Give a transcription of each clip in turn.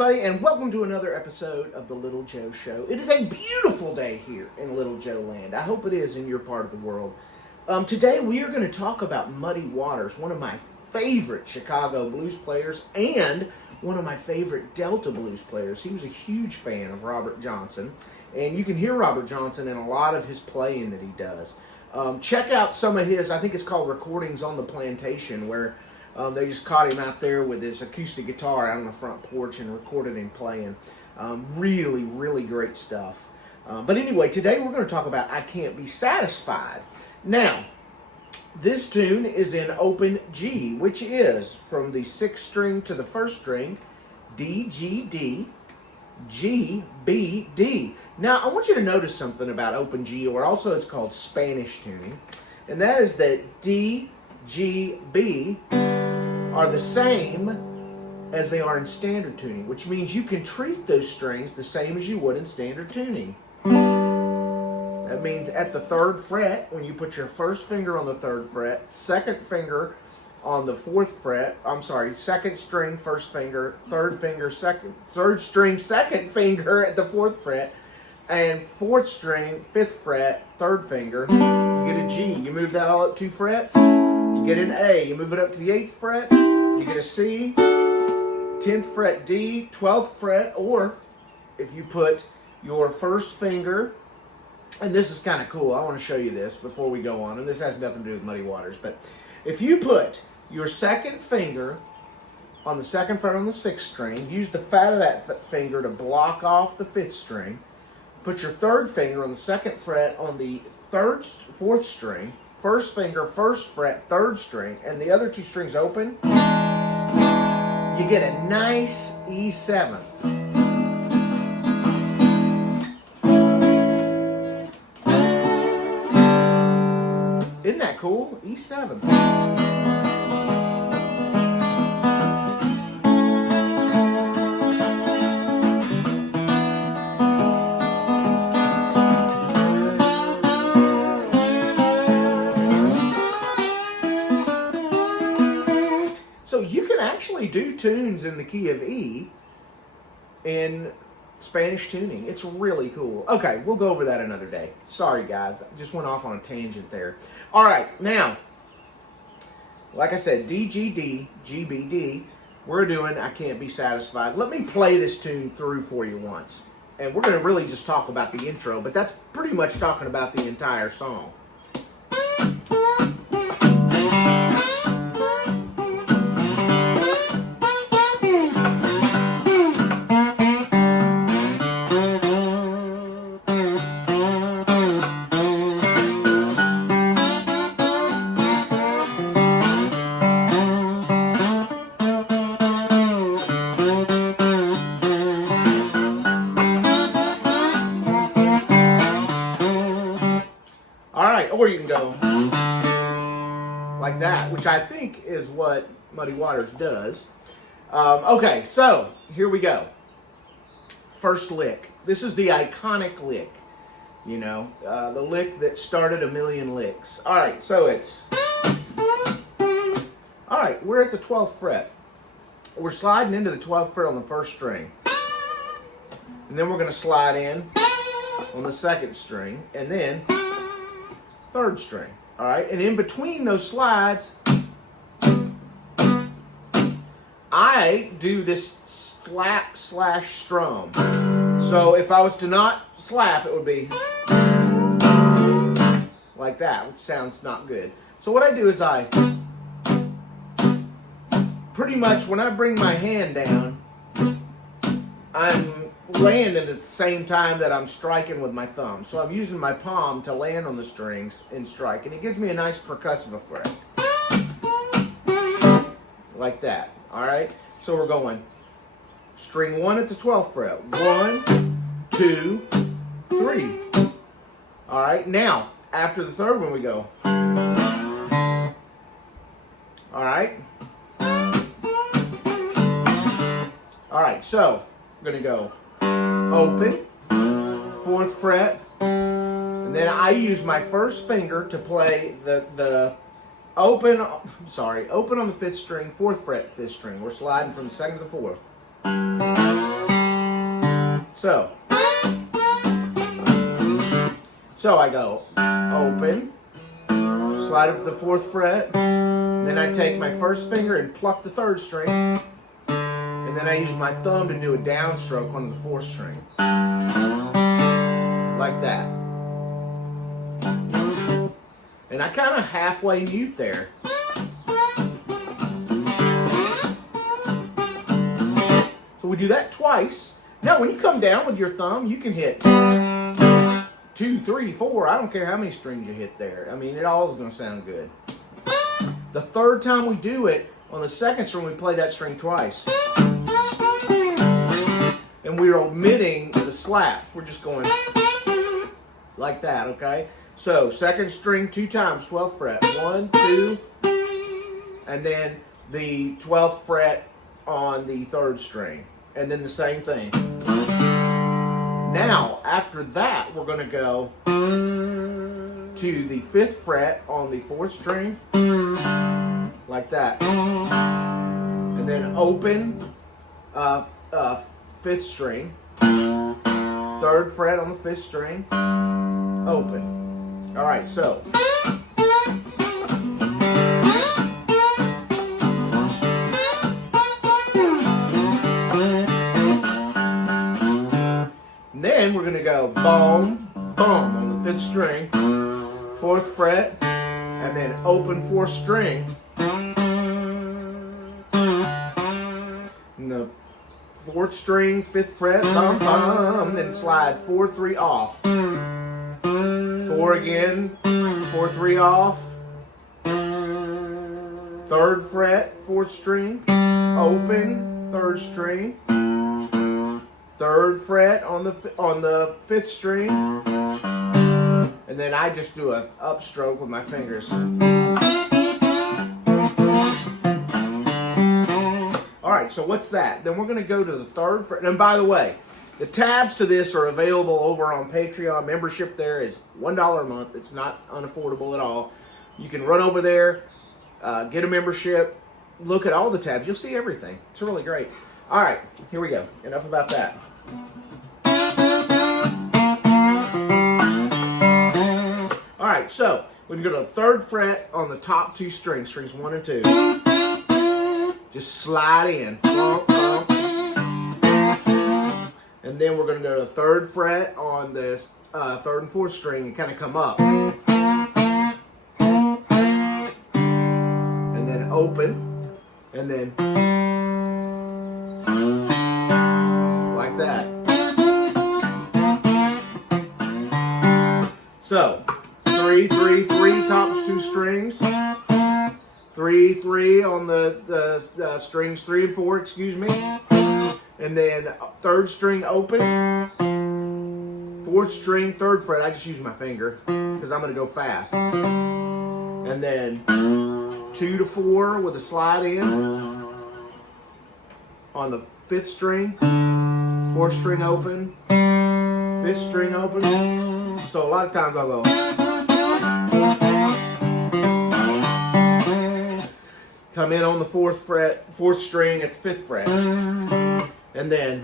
everybody, and welcome to another episode of the Little Joe Show. It is a beautiful day here in Little Joe Land. I hope it is in your part of the world. Today we are going to talk about Muddy Waters, one of my favorite Chicago blues players and one of my favorite Delta blues players. He was a huge fan of Robert Johnson, and you can hear Robert Johnson in a lot of his playing that he does. Check out some of his, I think it's called Recordings on the Plantation, where they just caught him out there with his acoustic guitar out on the front porch and recorded him playing. Really, really great stuff. But anyway, today we're going to talk about I Can't Be Satisfied. Now, this tune is in open G, which is from the 6th string to the 1st string, D, G, D, G, B, D. Now, I want you to notice something about open G, or also it's called Spanish tuning, and that is that D, G, B are the same as they are in standard tuning, which means you can treat those strings the same as you would in standard tuning. That means at the 3rd fret, when you put your first finger on the 3rd fret, 2nd finger on the 4th fret, 2nd string, 1st finger, 3rd finger, 3rd string, 2nd finger at the 4th fret, and 4th string, 5th fret, 3rd finger, you get a G. You move that all up 2 frets, you get an A. You move it up to the 8th fret, you get a C, 10th fret D, 12th fret, or if you put your first finger, and this is kind of cool, I want to show you this before we go on, and this has nothing to do with Muddy Waters, but if you put your 2nd finger on the 2nd fret on the 6th string, use the fat of that finger to block off the 5th string, put your 3rd finger on the 2nd fret on the 4th string, 1st finger, 1st fret, 3rd string, and the other 2 strings open, you get a nice E7. Isn't that cool? E7. So you can actually do tunes in the key of E in Spanish tuning. It's really cool. Okay, we'll go over that another day. Sorry, guys. I just went off on a tangent there. All right, now, like I said, D, G, D, G, B, D. We're doing I Can't Be Satisfied. Let me play this tune through for you once. And we're going to really just talk about the intro, but that's pretty much talking about the entire song. Or you can go like that, which I think is what Muddy Waters does. Okay, so here we go. First lick. This is the iconic lick, you know, the lick that started a million licks. All right, so it's... All right, we're at the 12th fret. We're sliding into the 12th fret on the 1st string. And then we're going to slide in on the 2nd string, and then 3rd string. All right, and in between those slides, I do this slap slash strum. So if I was to not slap, it would be like that, which sounds not good. So what I do is I pretty much, when I bring my hand down, I'm landing at the same time that I'm striking with my thumb. So I'm using my palm to land on the strings and strike, and it gives me a nice percussive effect. Like that. Alright? So we're going string 1 at the 12th fret. 1, 2, 3. Alright? Now, after the 3rd one we go. Alright? Alright, so we're going to go open, 4th fret, and then I use my first finger to play the open on the 5th string, 4th fret, 5th string. We're sliding from the 2nd to the 4th. So I go open, slide up to the 4th fret, then I take my first finger and pluck the 3rd string, and then I use my thumb to do a downstroke onto the 4th string. Like that. And I kind of halfway mute there. So we do that twice. Now when you come down with your thumb, you can hit 2, 3, 4. I don't care how many strings you hit there. I mean, it all is going to sound good. The 3rd time we do it, on the 2nd string, we play that string twice. And we're omitting the slaps. We're just going like that, okay? So 2nd string 2 times, 12th fret. 1, 2, and then the 12th fret on the 3rd string. And then the same thing. Now, after that, we're going to go to the 5th fret on the 4th string, like that. And then open 5th string, 3rd fret on the 5th string, open. All right, so. Then we're going to go boom, boom on the 5th string, 4th fret, and then open 4th string. And the 4th string, 5th fret, bum, bum, then slide 4, 3 off. 4 again, 4, 3 off. 3rd fret, 4th string, open, 3rd string. 3rd fret on the 5th string, and then I just do a upstroke with my fingers. All right, so what's that? Then we're going to go to the 3rd fret. And by the way, the tabs to this are available over on Patreon. Membership there is $1 a month. It's not unaffordable at all. You can run over there, get a membership, look at all the tabs. You'll see everything. It's really great. All right, here we go. Enough about that. All right, so we can go to the 3rd fret on the top 2 strings, strings 1 and 2. Just slide in. And then we're going to go to the 3rd fret on this 3rd and 4th string and kind of come up. And then open. And then like that. So 3, 3, 3 tops 2 strings. 3, 3 on the strings 3 and 4, excuse me. And then 3rd string open. 4th string, 3rd fret. I just use my finger because I'm going to go fast. And then 2 to 4 with a slide in on the 5th string. 4th string open. 5th string open. So a lot of times I'll go. Come in on the 4th fret, 4th string at the 5th fret. And then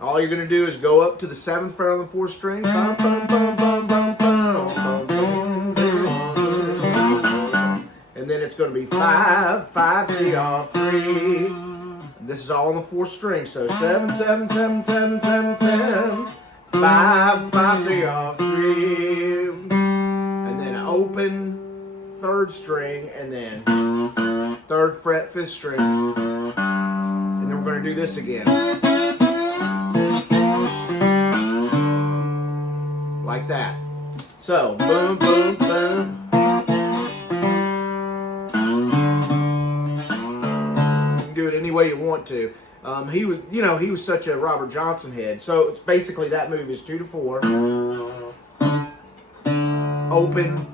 all you're going to do is go up to the 7th fret on the 4th string. Bum, bum, bum, bum, bum, bum, bum, bum. And then it's going to be 5, 5, 3 off, 3. This is all on the 4th string. So 7, 7, 7, 7, 7, 10. 5, 5, 3 off, 3. And then open 3rd string, and then 3rd fret, 5th string. And then we're going to do this again. Like that. So, boom, boom, boom. You can do it any way you want to. He was such a Robert Johnson head. So it's basically that move is 2 to 4. Open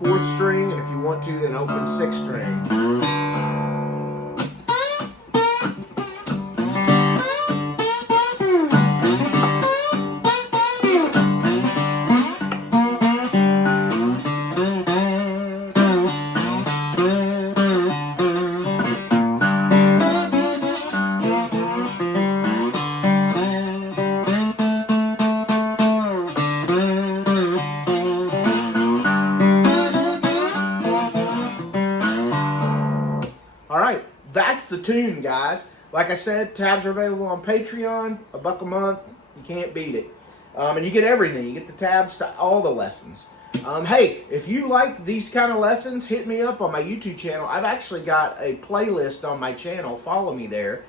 4th string, and if you want to, then open 6th string. the tune, guys. Like I said, tabs are available on Patreon, $1 a month. You can't beat it. And you get everything. You get the tabs to all the lessons. Hey, if you like these kind of lessons, hit me up on my YouTube channel. I've actually got a playlist on my channel. Follow me there,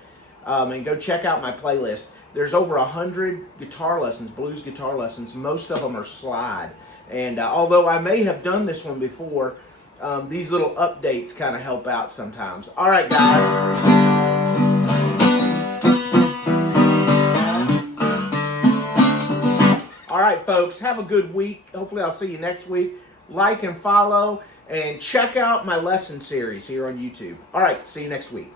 and go check out my playlist. There's over 100 guitar lessons, blues guitar lessons. Most of them are slide. And although I may have done this one before, these little updates kind of help out sometimes. All right, guys. All right, folks, have a good week. Hopefully I'll see you next week. Like and follow, and check out my lesson series here on YouTube. All right, see you next week.